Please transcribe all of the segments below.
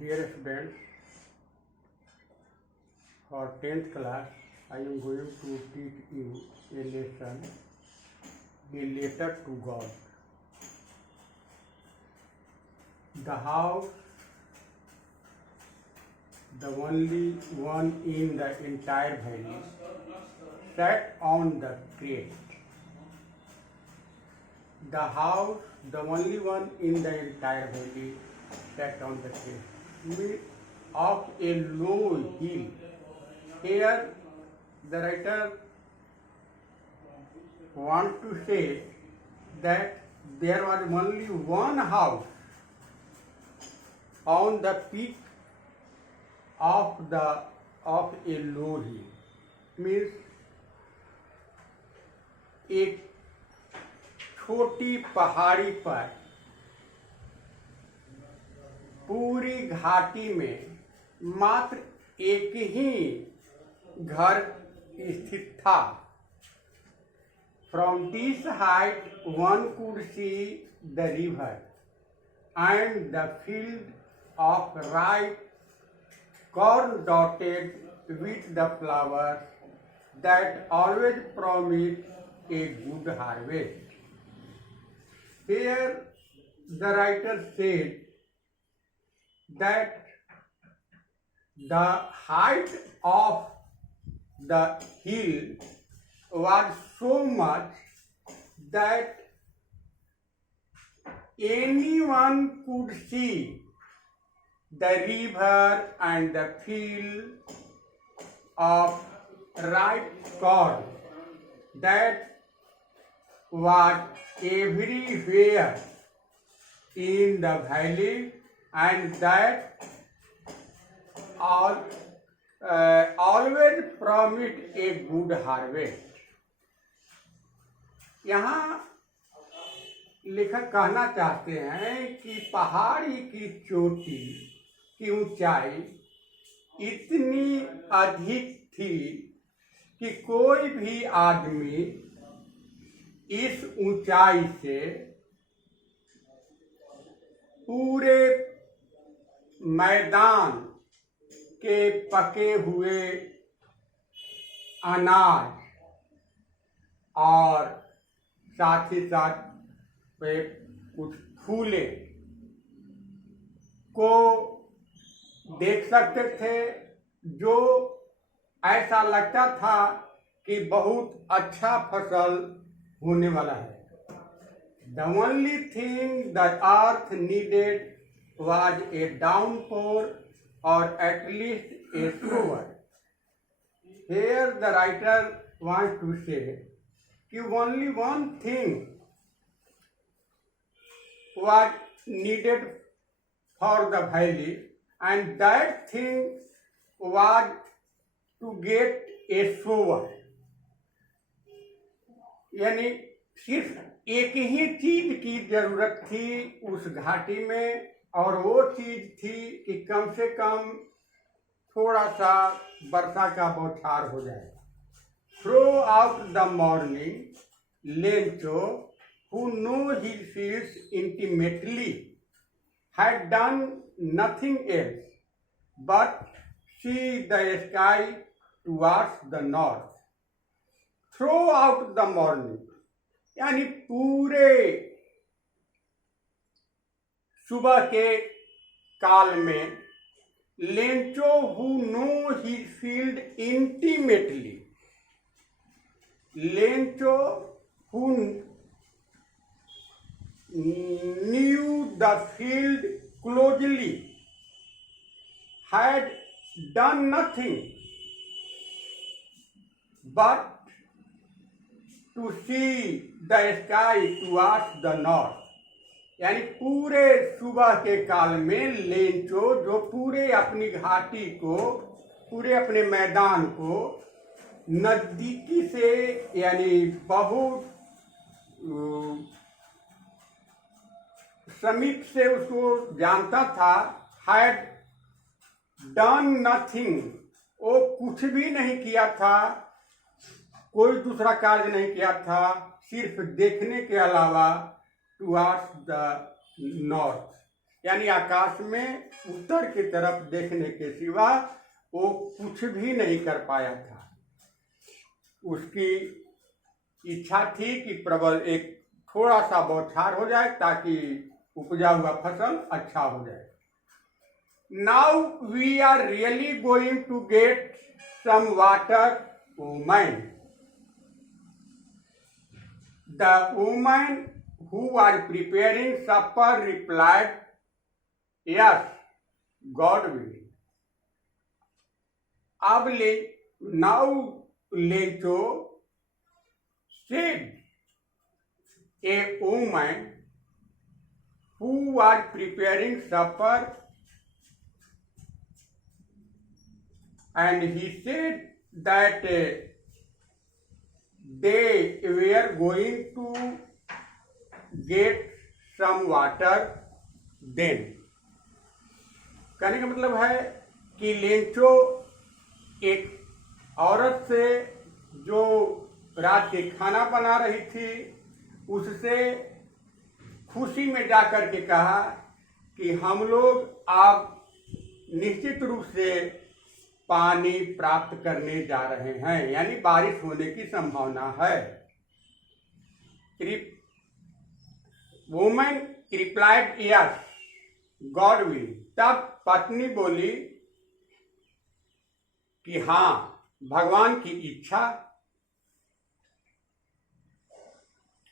Dear students, for 10th class, I am going to teach you a lesson, a letter to God. The house, the only one in the entire valley, sat on the crest. The house, the only one in the entire valley, sat on the crest of a low hill. Here, the writer wants to say that there was only one house on the peak of a low hill. Means एक छोटी पहाड़ी पर पूरी घाटी में मात्र एक ही घर स्थित था. From this height one could see the river and the field of ripe corn dotted with the flowers that always promise a good harvest. Here the writer said that the height of the hill was so much that anyone could see the river and the field of ripe corn that was everywhere in the valley, and that always promised a good harvest. यहाँ लेखक कहना चाहते हैं कि पहाड़ी की चोटी की ऊंचाई इतनी अधिक थी कि कोई भी आदमी इस ऊंचाई से पूरे मैदान के पके हुए अनाज और साथ ही साथ पे कुछ फूले को देख सकते थे, जो ऐसा लगता था कि बहुत अच्छा फसल होने वाला है. The only thing the earth needed was a downpour or at least a shower. Here the writer wants to say that only one thing was needed for the valley, and that thing was to get a shower. यानी सिर्फ एक ही चीज की जरूरत थी उस घाटी में, और वो चीज थी कि कम से कम थोड़ा सा वर्षा का बौछार हो जाए. Through out the morning Lencho, who knew his fields intimately, had done nothing else but see the sky towards the north. Throughout the morning, यानी पूरे सुबह के काल में, Lencho who knew his field intimately, Lencho who knew the field closely, had done nothing but to see the sky towards the north. यानी पूरे सुबह के काल में लेंचो, जो पूरे अपनी घाटी को, पूरे अपने मैदान को नजदीकी से यानी बहुत समीप से उसको जानता था. हैड डन नथिंग, वो कुछ भी नहीं किया था, कोई दूसरा कार्य नहीं किया था, सिर्फ देखने के अलावा टुवार्ड्स द नॉर्थ, यानी आकाश में उत्तर की तरफ देखने के सिवा वो कुछ भी नहीं कर पाया था। उसकी इच्छा थी कि प्रबल एक थोड़ा सा बौछार हो जाए ताकि उपजा हुआ फसल अच्छा हो जाए। Now we are really going to get some water, woman. The woman who was preparing supper replied, yes, God will. अब now Leto said, a woman who was preparing supper, and he said that they were going to get some water then. कहने का मतलब है कि Lencho एक औरत से जो रात के खाना बना रही थी उससे खुशी में जाकर के कहा कि हम लोग अब निश्चित रूप से पानी प्राप्त करने जा रहे हैं, यानी बारिश होने की संभावना है। Woman replied, yes God will. तब पत्नी बोली कि हाँ, भगवान की इच्छा।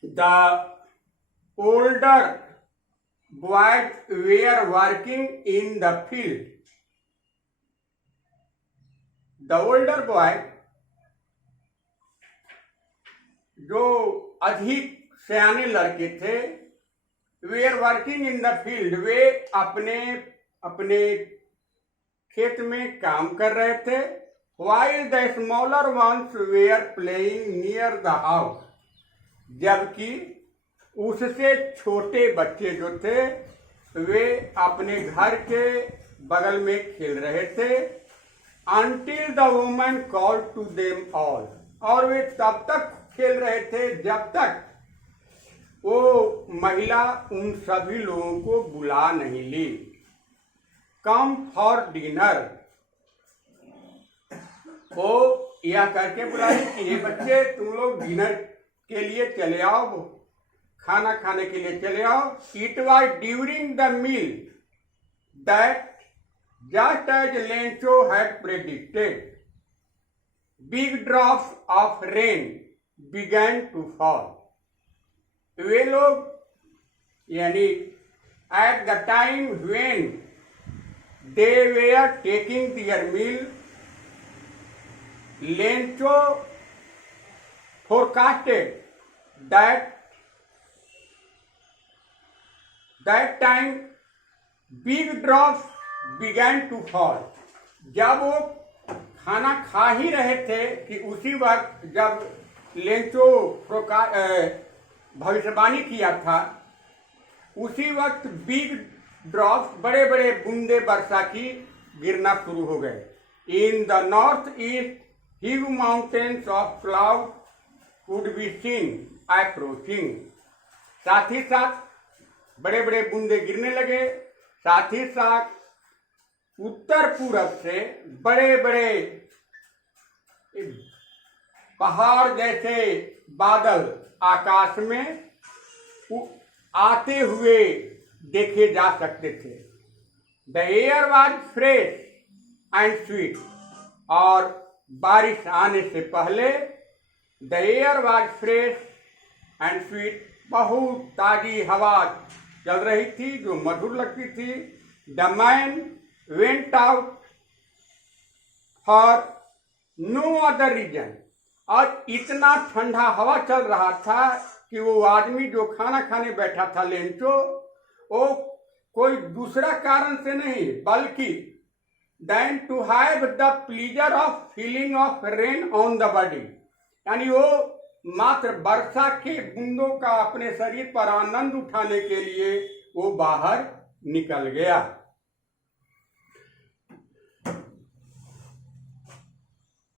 The older boys were working in the field. The older boy, जो अधिक सयाने लड़के थे, वे are working in the field, वे अपने खेत में काम कर रहे थे। while the smaller ones were playing near the house, जबकि उससे छोटे बच्चे जो थे वे अपने घर के बगल में खेल रहे थे। until the woman called to them all, और वे तब तक खेल रहे थे जब तक वो महिला उन सभी लोगों को बुला नहीं ली। कम फॉर डिनर, वो यह करके बुलाई कि ये बच्चे तुम लोग डिनर के लिए चले आओ, खाना खाने के लिए चले आओ। It was during the meal that just as Lencho had predicted, big drops of rain began to fall. वे लोग यानी at the time when they were taking their meal, Lencho forecasted that time big drops began to fall. जब वो खाना खा ही रहे थे कि उसी वक्त जब लेंचो भविष्यवाणी किया था, उसी वक्त बिग ड्रॉप्स, बड़े बड़े बूंदे वर्षा की गिरना शुरू हो गए। In the north east huge mountains of cloud could be seen approaching. साथ ही साथ बड़े बड़े बूंदे गिरने लगे, साथ ही साथ उत्तर पूरब से बड़े बड़े पहाड़ जैसे बादल आकाश में आते हुए देखे जा सकते थे। The air was fresh and sweet, और बारिश आने से पहले the air was fresh and sweet, बहुत ताजी हवा चल रही थी जो मधुर लगती थी। The man went out for no other reason, और इतना ठंडा हवा चल रहा था कि वो आदमी जो खाना खाने बैठा था लेंचो, वो कोई दूसरा कारण से नहीं बल्कि than to have the pleasure of feeling of rain on the body, यानी वो मात्र वर्षा के बूंदों का अपने शरीर पर आनंद उठाने के लिए वो बाहर निकल गया।